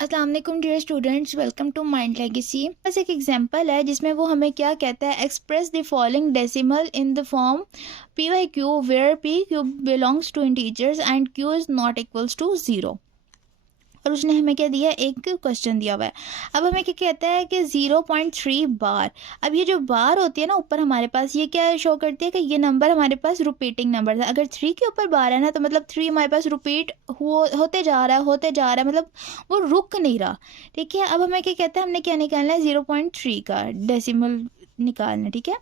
अस्सलाम वालेकुम dear students, welcome to Mind Legacy. बस एक एग्जांपल है जिसमें वो हमें क्या कहता है, express the following decimal in the form p by q where p q belongs to integers and q is not equals to zero. और उसने हमें क्या दिया, एक क्वेश्चन दिया हुआ है। अब हमें क्या कहता है कि 0.3 बार। अब ये जो बार होती है ना ऊपर हमारे पास, ये क्या शो करती है कि ये नंबर हमारे पास रिपीटिंग नंबर है। अगर 3 के ऊपर बार है ना तो मतलब 3 हमारे पास रिपीट होते जा रहा है, होते जा रहा है, मतलब वो रुक नहीं रहा। ठीक है, अब हमें क्या कहता है, हमने क्या निकालना है, 0.3 का डेसिमल निकालना है। ठीक है,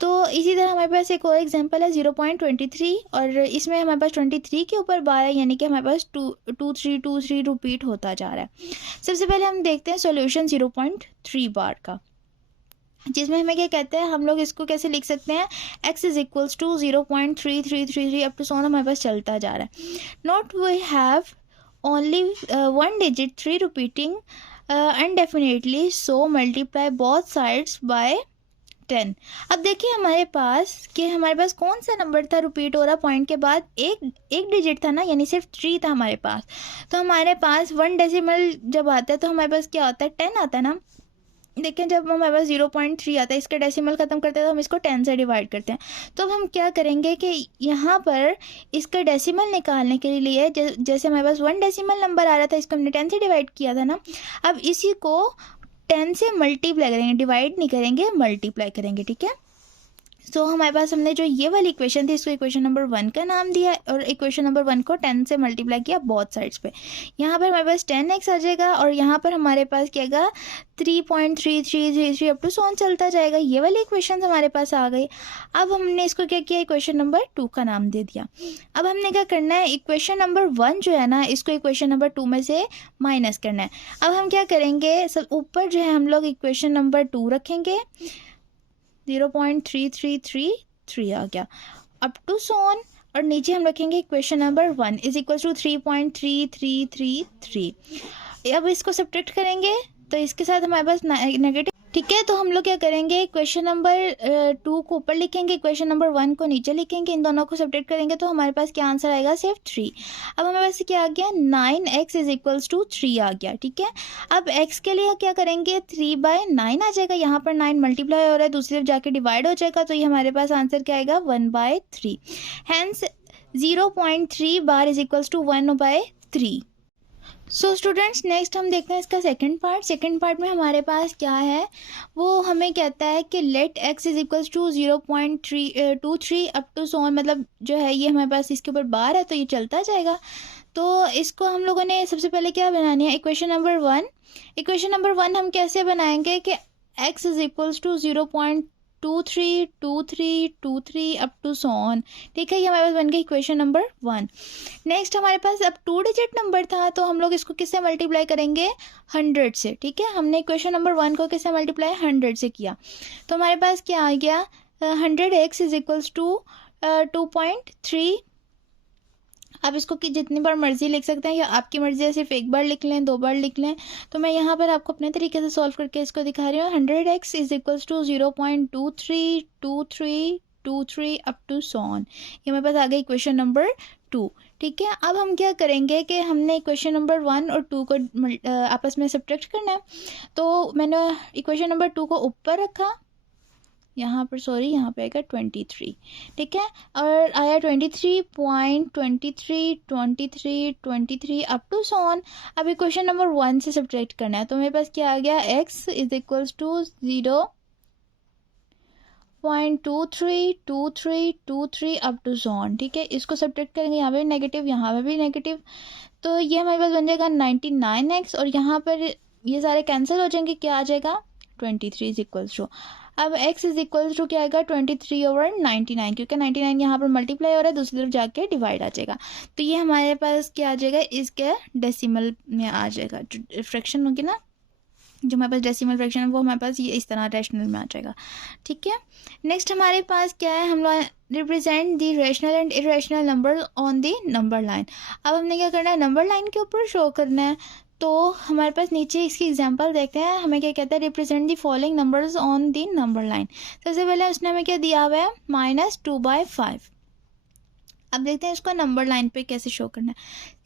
तो इसी तरह हमारे पास एक और एग्जांपल है 0.23, और इसमें हमारे पास 23 के ऊपर बार है, यानी कि हमारे पास 2 3 रिपीट होता जा रहा है। सबसे पहले हम देखते हैं सॉल्यूशन 0.3 बार का, जिसमें हमें क्या कहते हैं, हम लोग इसको कैसे लिख सकते हैं, x is equals to 0.3333 up to so हमारे पास चलता जा रहा है। Note we have only one digit 3 repeating indefinitely, so multiply both sides by 10। अब देखिए हमारे पास कौन सा नंबर था रिपीट हो रहा पॉइंट के बाद, एक डिजिट था ना, यानी सिर्फ 3 था हमारे पास। तो हमारे पास 1 डेसिमल जब आता है तो हमारे पास क्या होता है, 10 आता है ना। देखिए जब हमारे पास 0.3 आता है, इसका डेसिमल ख़त्म करते हैं तो हम इसको 10 से डिवाइड करते हैं। तो अब हम क्या करेंगे कि यहाँ पर इसका डेसिमल निकालने के लिए जैसे हमारे पास 1 डेसिमल नंबर आ रहा था, इसको हमने 10 से डिवाइड किया था ना। अब इसी को 10 से मल्टीप्लाई करेंगे, डिवाइड नहीं करेंगे, मल्टीप्लाई करेंगे। ठीक है, तो हमारे पास हमने जो ये वाली इक्वेशन थी, इसको इक्वेशन नंबर 1 का नाम दिया और इक्वेशन नंबर 1 को 10 से मल्टीप्लाई किया बोथ साइड्स पे। यहाँ पर हमारे पास 10x आ जाएगा और यहाँ पर हमारे पास क्या आएगा, 3.3333 अप टू सो चलता जाएगा। ये वाली इक्वेशन हमारे पास आ गई। अब हमने इसको क्या किया, इक्वेशन नंबर 2 का नाम दे दिया। अब हमने क्या करना है, इक्वेशन नंबर 1 जो है ना, इसको इक्वेशन नंबर 2 में से माइनस करना है। अब हम क्या करेंगे, सब ऊपर जो है हम लोग इक्वेशन नंबर 2 रखेंगे, 0.3333 आ गया अप टू सोन, और नीचे हम रखेंगे equation number 1 is equal to 3.3333। अब इसको सब्ट्रैक्ट करेंगे तो इसके साथ हमारे पास नेगेटिव। ठीक है, तो हम लोग क्या करेंगे, इक्वेशन नंबर 2 को ऊपर लिखेंगे, इक्वेशन नंबर 1 को नीचे लिखेंगे, इन दोनों को सब्ट्रैक्ट करेंगे तो हमारे पास क्या आंसर आएगा, सिर्फ 3। अब हमारे पास क्या आ गया, 9x इज इक्वल्स टू 3 आ गया। ठीक है, अब x के लिए क्या करेंगे, 3/9 आ जाएगा। यहाँ पर 9 मल्टीप्लाई हो रहा है, दूसरी तरफ जाके डिवाइड हो जाएगा, तो ये हमारे पास आंसर क्या आएगा, 1/3। Hence 0.3 bar is equals to 1/3। So students, next हम देखते हैं इसका सेकंड पार्ट। सेकंड पार्ट में हमारे पास क्या है, वो हमें कहता है कि let x is equals to 0.23 up to so on, मतलब जो है ये हमारे पास इसके ऊपर बार है तो ये चलता जाएगा। तो इसको हम लोगों ने सबसे पहले क्या बनानी है, इक्वेशन नंबर 1। इक्वेशन नंबर 1 हम कैसे बनाएंगे कि x is equals to 0.232323 up to so on. ठीक है, ये हमारे पास बन गई इक्वेशन नंबर 1। नेक्स्ट हमारे पास अब 2 डिजिट नंबर था तो हम लोग इसको किससे मल्टीप्लाई करेंगे, 100 से। ठीक है, हमने इक्वेशन नंबर 1 को किससे मल्टीप्लाई, 100 से किया। तो हमारे पास क्या आ गया, 100x इज इक्वल्स टू 2.3। आप इसको कि जितनी बार मर्जी लिख सकते हैं, या आपकी मर्जी है सिर्फ एक बार लिख लें, 2 बार लिख लें। तो मैं यहाँ पर आपको अपने तरीके से सॉल्व करके इसको दिखा रही हूँ। 100x is equals to 0.232323 up to so on. ये मेरे पास आ गई इक्वेशन नंबर 2। ठीक है, अब हम क्या करेंगे कि हमने इक्वेशन नंबर 1 और 2 को आपस में सब्ट्रैक्ट करना है। तो मैंने इक्वेशन नंबर 2 को ऊपर रखा, यहाँ पर यहाँ पे आएगा 23। ठीक है, और आया 23.232323 अप टू सो ऑन। अब इक्वेशन नंबर 1 से सब्ट्रैक्ट करना है, तो मेरे पास क्या आ गया, x is equals to 0.232323 up to so on. ठीक है, इसको सब्ट्रैक्ट करेंगे, यहाँ पे भी नेगेटिव, यहाँ पे भी नेगेटिव, तो ये हमारे पास बन जाएगा 99x, और यहाँ पर ये सारे कैंसिल हो जाएंगे, क्या आ जाएगा, 23 इज इक्वल्स टू, अब x इज इक्वल्स टू क्या आएगा, 23/99, क्योंकि 99 यहाँ पर मल्टीप्लाई हो रहा है, दूसरी तरफ जाके डिवाइड आ जाएगा। तो ये हमारे पास क्या आ जाएगा, इसके डेसिमल में आ जाएगा। जो फ्रैक्शन होगी ना, जो हमारे पास डेसिमल फ्रैक्शन है, वो हमारे पास ये इस तरह रैशनल में आ जाएगा। ठीक है, नेक्स्ट हमारे पास क्या है, हम लोग represent the rational and irrational number on the number line. अब हमने क्या करना है, नंबर लाइन के ऊपर शो करना है। तो हमारे पास नीचे इसकी एग्जांपल देखते हैं, हमें क्या कहता है, represent the following numbers on the number line. सबसे पहले उसने हमें क्या दिया हुआ है, -2/5। अब देखते हैं इसको नंबर लाइन पे कैसे शो करना है।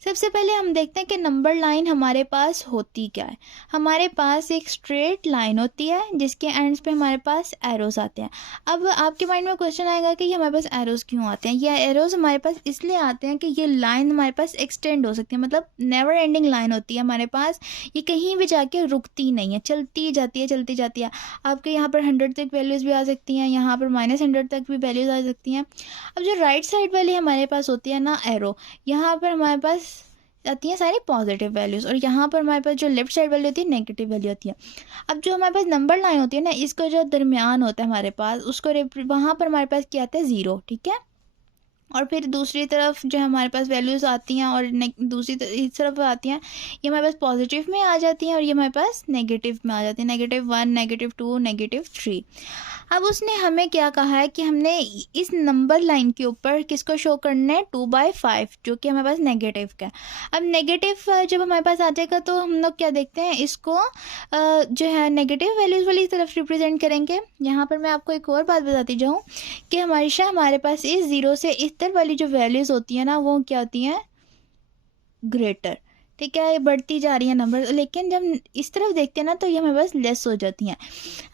सबसे पहले हम देखते हैं कि नंबर लाइन हमारे पास होती क्या है। हमारे पास एक स्ट्रेट लाइन होती है जिसके एंड्स पे हमारे पास एरोज आते हैं। अब आपके माइंड में क्वेश्चन आएगा कि ये हमारे पास एरोज क्यों आते हैं। ये एरोज हमारे पास इसलिए आते हैं कि ये लाइन हमारे पास एक्सटेंड हो सकती है, मतलब नेवर एंडिंग लाइन होती है हमारे पास। ये कहीं भी जाके रुकती नहीं है, चलती जाती है चलती जाती है। आपके यहाँ पर 100 तक वैल्यूज़ भी आ सकती हैं, यहाँ पर -100 तक भी वैल्यूज़ आ सकती हैं। अब जो राइट साइड वाली हमारे पास होती है ना एरो, यहाँ पर हमारे पास आती हैं सारी पॉजिटिव वैल्यूज़, और यहाँ पर हमारे पास जो लेफ्ट साइड वैल्यू होती है नेगेटिव वैल्यू होती है। अब जो हमारे पास नंबर लाइन होती है ना, इसको जो दरमियान होता है हमारे पास, उसको वहाँ पर हमारे पास क्या आता है, 0, ठीक है। और फिर दूसरी तरफ जो हमारे पास वैल्यूज़ आती हैं और दूसरी इस तरफ आती हैं, ये हमारे पास पॉजिटिव में आ जाती हैं और ये हमारे पास नेगेटिव में आ जाती हैं, -1, -2, -3। अब उसने हमें क्या कहा है कि हमने इस नंबर लाइन के ऊपर किसको शो करना है, 2/5, जो कि हमारे पास नेगेटिव का है। अब नेगेटिव जब हमारे पास आ जाएगा तो हम लोग क्या देखते हैं, इसको जो है नेगेटिव वैल्यूज़ वाली तरफ रिप्रेजेंट करेंगे। यहाँ पर मैं आपको एक और बात बताती जाऊँ कि हमेशा हमारे पास इस 0 से इस तरफ वाली जो वैल्यूज़ होती हैं ना, वो क्या होती हैं, ग्रेटर, ठीक है। ये बढ़ती जा रही है नंबर, लेकिन जब इस तरफ देखते हैं ना तो ये हमारे पास लेस हो जाती हैं।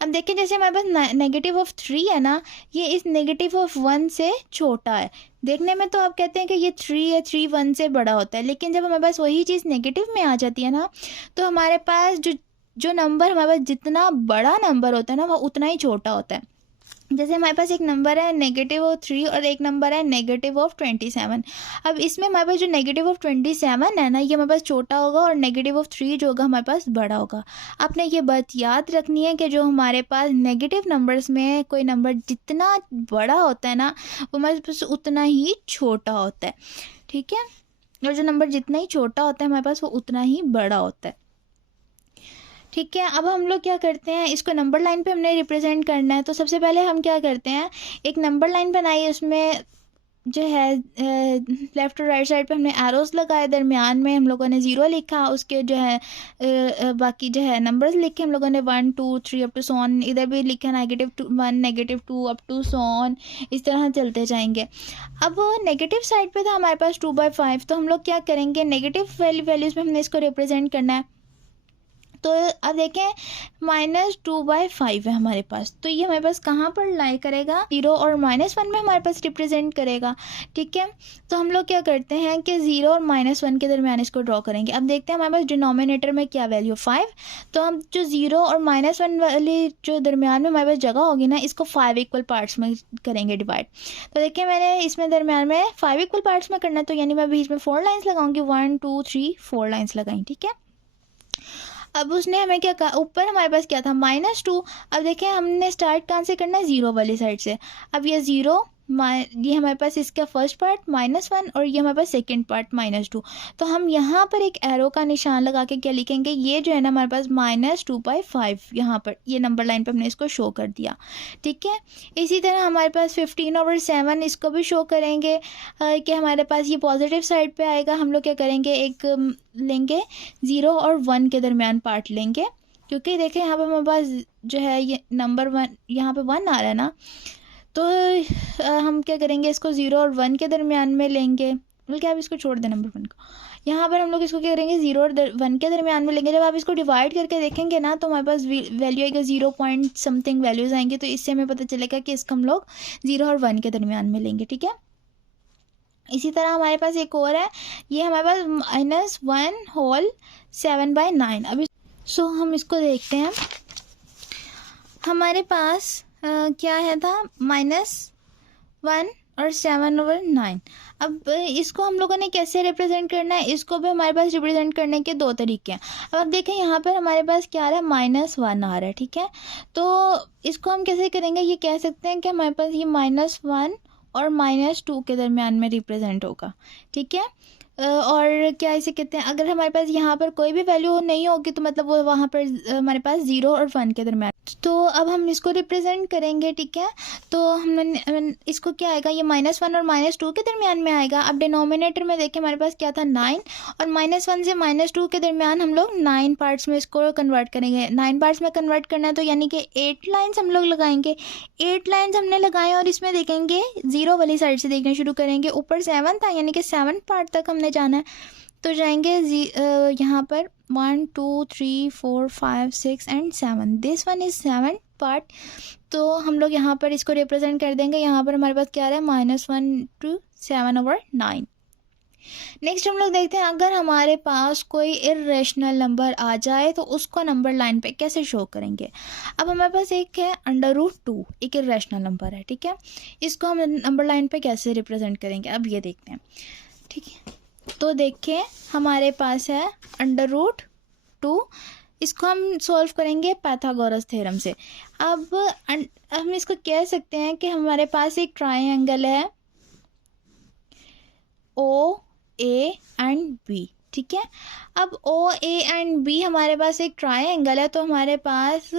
अब देखें जैसे हमारे पास -3 है ना, ये इस -1 से छोटा है। देखने में तो आप कहते हैं कि ये 3 है, 3 1 से बड़ा होता है, लेकिन जब हमारे पास वही चीज़ नेगेटिव में आ जाती है ना, तो हमारे पास जो नंबर हमारे पास जितना बड़ा नंबर होता है ना, वो उतना ही छोटा होता है। जैसे हमारे पास एक नंबर है -3 और एक नंबर है -27। अब इसमें हमारे पास जो -27 है ना, ये हमारे पास छोटा होगा और -3 जो होगा हमारे पास बड़ा होगा। आपने ये बात याद रखनी है कि जो हमारे पास नेगेटिव नंबर्स में कोई नंबर जितना बड़ा होता है ना, वो हमारे पास उतना ही छोटा होता है, ठीक है। और जो नंबर जितना ही छोटा होता है हमारे पास, वो उतना ही बड़ा होता है, ठीक है। अब हम लोग क्या करते हैं, इसको नंबर लाइन पे हमने रिप्रेजेंट करना है। तो सबसे पहले हम क्या करते हैं, एक नंबर लाइन बनाई, उसमें जो है लेफ़्ट और राइट साइड पे हमने एरोस लगाए, दरमियान में हम लोगों ने 0 लिखा, उसके जो है बाकी जो है नंबर्स लिखे हम लोगों ने 1 2 3 अप टू सो ऑन। इधर भी लिखा -1 -2 अप टू सो ऑन, इस तरह चलते जाएंगे। अब नेगेटिव साइड पे था हमारे पास 2/5, तो हम लोग क्या करेंगे, नेगेटिव वैल्यूज़ में हमने इसको रिप्रेजेंट करना है। तो अब देखें -2/5 है हमारे पास, तो ये हमारे पास कहाँ पर लाई करेगा, 0 और -1 में हमारे पास रिप्रेजेंट करेगा, ठीक है। तो हम लोग क्या करते हैं कि 0 और -1 के दरमियान इसको ड्रॉ करेंगे। अब देखते हैं हमारे पास डिनोमिनेटर में क्या वैल्यू, 5। तो हम जो 0 और -1 वाली जो दरमियान में हमारे पास जगह होगी ना, इसको 5 इक्वल पार्ट्स में करेंगे डिवाइड। तो देखिए मैंने इसमें दरमियान में 5 इक्वल पार्ट्स में करना है, तो यानी मैं बीच में 4 लाइन्स लगाऊंगी, 1 2 3 4 लाइन्स लगाई, ठीक है। अब उसने हमें क्या कहा, ऊपर हमारे पास क्या था, -2। अब देखें हमने स्टार्ट कहाँ से करना है, 0 वाली साइड से। अब ये 0 ये हमारे पास इसका फर्स्ट पार्ट -1 और ये हमारे पास सेकंड पार्ट -2। तो हम यहाँ पर एक एरो का निशान लगा के क्या लिखेंगे, ये जो है ना हमारे पास -2/5, यहाँ पर ये नंबर लाइन पे हमने इसको शो कर दिया, ठीक है। इसी तरह हमारे पास 15/7 इसको भी शो करेंगे कि हमारे पास ये पॉजिटिव साइड पे आएगा। हम लोग क्या करेंगे, एक लेंगे 0 और 1 के दरमियान पार्ट लेंगे, क्योंकि देखें यहाँ पर हमारे पास जो है ये नंबर 1, यहाँ पे 1 आ रहा है ना, तो हम क्या करेंगे, इसको 0 और 1 के दरमियान में लेंगे, बल्कि आप इसको छोड़ दें नंबर 1 को। यहाँ पर हम लोग इसको क्या करेंगे, 0 और 1 के दरमियान में लेंगे। जब आप इसको डिवाइड करके देखेंगे ना, तो हमारे पास वैल्यू आएगा 0 पॉइंट समथिंग वैल्यूज़ आएंगी। तो इससे हमें पता चलेगा कि इसको हम लोग 0 और 1 के दरमियान में लेंगे, ठीक है। इसी तरह हमारे पास एक और है, ये हमारे पास -1/7/9। अभी सो हम इसको देखते हैं, हमारे पास क्या है था, -1 और 7/9। अब इसको हम लोगों ने कैसे रिप्रेजेंट करना है, इसको भी हमारे पास रिप्रेजेंट करने के 2 तरीके हैं। अब आप देखें यहाँ पर हमारे पास क्या आ रहा है, -1 आ रहा है, ठीक है। तो इसको हम कैसे करेंगे, ये कह सकते हैं कि हमारे पास ये -1 और -2 के दरमियान में रिप्रेजेंट होगा, ठीक है। और क्या इसे कहते हैं, अगर हमारे पास यहाँ पर कोई भी वैल्यू नहीं होगी तो मतलब वो वहाँ पर हमारे पास 0 और 1 के दरमियान। तो अब हम इसको रिप्रेजेंट करेंगे, ठीक है। तो हमने इसको क्या आएगा, ये -1 और -2 के दरमियान में आएगा। अब डिनोमिनेटर में देखें हमारे पास क्या था, 9, और -1 से -2 के दरमियान हम लोग 9 पार्ट्स में इसको कन्वर्ट करेंगे। 9 पार्ट्स में कन्वर्ट करना है, तो यानी कि 8 लाइन्स हम लोग लगाएंगे। 8 लाइन्स हमने लगाए और इसमें देखेंगे 0 वाली साइड से देखना शुरू करेंगे। ऊपर 7 था, यानी कि 7 पार्ट तक हमने जाना है। तो जाएंगे यहाँ पर 1 2 3 4 5 6 and 7, this one is 7 part. तो हम लोग यहाँ पर इसको रिप्रेजेंट कर देंगे। यहाँ पर हमारे पास क्या आ रहा है, -1 to 7/9। नेक्स्ट हम लोग देखते हैं, अगर हमारे पास कोई इर्रेशनल नंबर आ जाए तो उसको नंबर लाइन पे कैसे शो करेंगे। अब हमारे पास एक है √2, एक इर्रेशनल नंबर है, ठीक है। इसको हम नंबर लाइन पे कैसे रिप्रेजेंट करेंगे, अब ये देखते हैं, ठीक है। तो देखिए हमारे पास है √2, इसको हम सॉल्व करेंगे पाइथागोरस थ्योरम से। अब हम इसको कह सकते हैं कि हमारे पास एक ट्रायंगल है ओ ए एंड बी, ठीक है। अब ओ ए एंड बी हमारे पास एक ट्रायंगल है, तो हमारे पास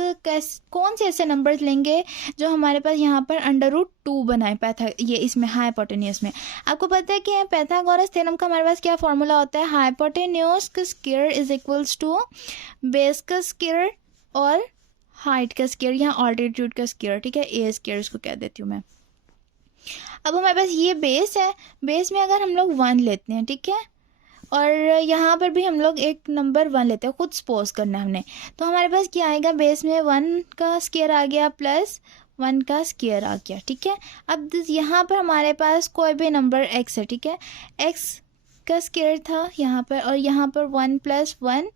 कौन से ऐसे नंबर्स लेंगे जो हमारे पास यहाँ पर √2 बनाए ये इसमें हाइपोटेन्यूस में। आपको पता है कि पाइथागोरस थ्योरम का हमारे पास क्या फॉर्मूला होता है, हाइपोटेन्यूस का square is equals to base का स्क्वायर और हाइट का स्क्वायर या ऑल्टीट्यूड का स्क्वायर, ठीक है। ए स्क्वायर इसको कह देती हूँ मैं। अब हमारे पास ये बेस है, बेस में अगर हम लोग 1 लेते हैं, ठीक है, और यहाँ पर भी हम लोग एक नंबर 1 लेते हैं, खुद सपोज करना है हमने, तो हमारे पास क्या आएगा, बेस में 1 का स्क्वायर आ गया प्लस 1 का स्क्वायर आ गया, ठीक है। अब यहाँ पर हमारे पास कोई भी नंबर x है, ठीक है, x का स्क्वायर था यहाँ पर, और यहाँ पर 1 + 1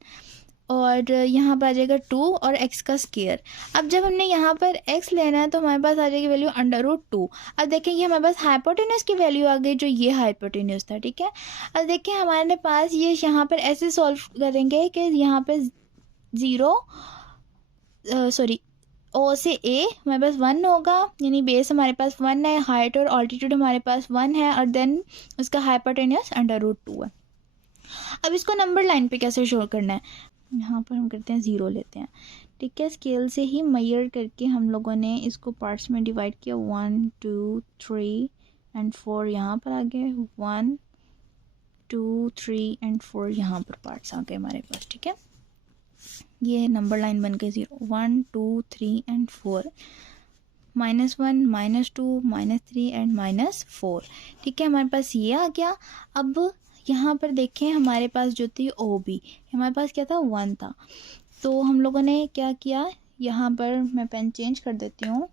और यहाँ पर आ जाएगा 2 और x का स्क्वायर। अब जब हमने यहाँ पर x लेना है तो हमारे पास आ जाएगी वैल्यू √2। अब देखें ये हमारे पास हाइपोटेन्यूस की वैल्यू आ गई, जो ये हाइपोटेन्यूस था, ठीक है। अब देखें हमारे पास ये यहाँ पर ऐसे सॉल्व करेंगे कि यहाँ पर ओ से ए हमारे पास 1 होगा, यानी बेस हमारे पास 1 है, हाइट और ऑल्टीट्यूड हमारे पास 1 है, और देन उसका हाइपोटेन्यूस √2 है। अब इसको नंबर लाइन पे कैसे शो करना है, यहाँ पर हम करते हैं 0 लेते हैं, ठीक है। स्केल से ही मेजर करके हम लोगों ने इसको पार्ट्स में डिवाइड किया, 1 2 3 एंड 4 यहाँ पर आ गए, 1 2 3 एंड 4 यहाँ पर पार्ट्स आ गए हमारे पास, ठीक है। ये नंबर लाइन बन गई 0 1 2 3 एंड 4, -1 -2 -3 एंड -4, ठीक है। हमारे पास ये आ गया। अब यहाँ पर देखें हमारे पास जो थी OB, हमारे पास क्या था, 1 था। तो हम लोगों ने क्या किया, यहाँ पर मैं पेन चेंज कर देती हूँ,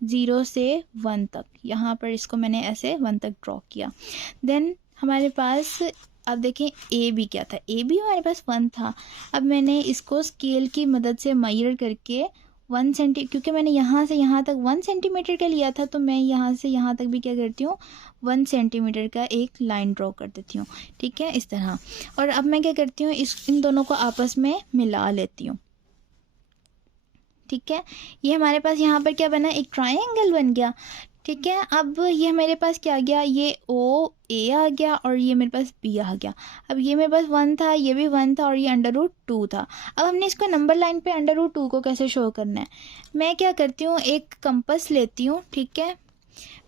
0 से 1 तक, यहाँ पर इसको मैंने ऐसे 1 तक ड्रॉ किया। देन हमारे पास अब देखें AB क्या था, AB हमारे पास 1 था। अब मैंने इसको स्केल की मदद से मेजर करके 1 सेंटी, क्योंकि मैंने यहाँ से यहाँ तक 1 सेंटीमीटर का लिया था, तो मैं यहाँ से यहाँ तक भी क्या करती हूँ, 1 सेंटीमीटर का एक लाइन ड्रॉ कर देती हूँ, ठीक है, इस तरह। और अब मैं क्या करती हूँ, इन दोनों को आपस में मिला लेती हूँ, ठीक है। ये हमारे पास यहाँ पर क्या बना, एक ट्रायंगल बन गया, ठीक है। अब ये मेरे पास क्या आ गया, ये OA आ गया और ये मेरे पास B आ गया। अब ये मेरे पास 1 था, ये भी 1 था और ये √2 था। अब हमने इसको नंबर लाइन पे √2 को कैसे शो करना है, मैं क्या करती हूँ, एक कंपास लेती हूँ, ठीक है।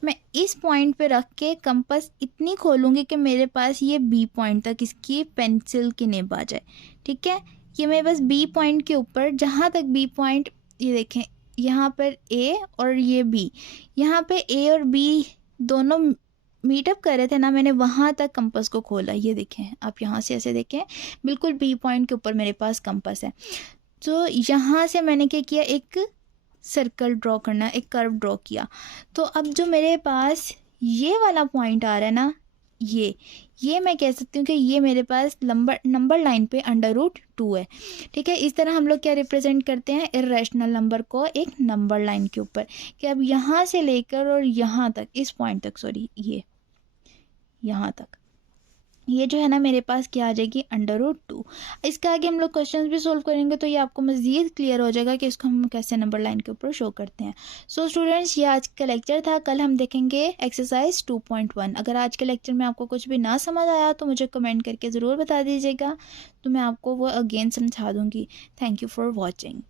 मैं इस पॉइंट पे रख के कंपास इतनी खोलूँगी कि मेरे पास ये B पॉइंट तक इसकी पेंसिल की निब आ जाए, ठीक है। ये मेरे पास B पॉइंट के ऊपर, जहाँ तक B पॉइंट, ये देखें यहाँ पर A और ये B, यहाँ पे A और B दोनों मीटअप कर रहे थे ना, मैंने वहाँ तक कंपास को खोला। ये देखें आप यहाँ से ऐसे देखें, बिल्कुल B पॉइंट के ऊपर मेरे पास कंपास है। तो यहाँ से मैंने क्या किया, एक सर्कल ड्रॉ करना, एक कर्व ड्रॉ किया। तो अब जो मेरे पास ये वाला पॉइंट आ रहा है ना, ये मैं कह सकती हूँ कि ये मेरे पास नंबर लाइन पे √2 है, ठीक है। इस तरह हम लोग क्या रिप्रेजेंट करते हैं, इर्रेशनल नंबर को एक नंबर लाइन के ऊपर, कि अब यहाँ से लेकर और यहाँ तक, इस पॉइंट तक, सॉरी ये यहाँ तक, ये जो है ना मेरे पास क्या आ जाएगी, √2। इसका आगे हम लोग क्वेश्चंस भी सोल्व करेंगे तो ये आपको मज़ीद क्लियर हो जाएगा कि इसको हम कैसे नंबर लाइन के ऊपर शो करते हैं। सो स्टूडेंट्स, ये आज का लेक्चर था। कल हम देखेंगे एक्सरसाइज 2.1। अगर आज के लेक्चर में आपको कुछ भी ना समझ आया तो मुझे कमेंट करके ज़रूर बता दीजिएगा, तो मैं आपको वो अगेन समझा दूँगी। Thank you for watching.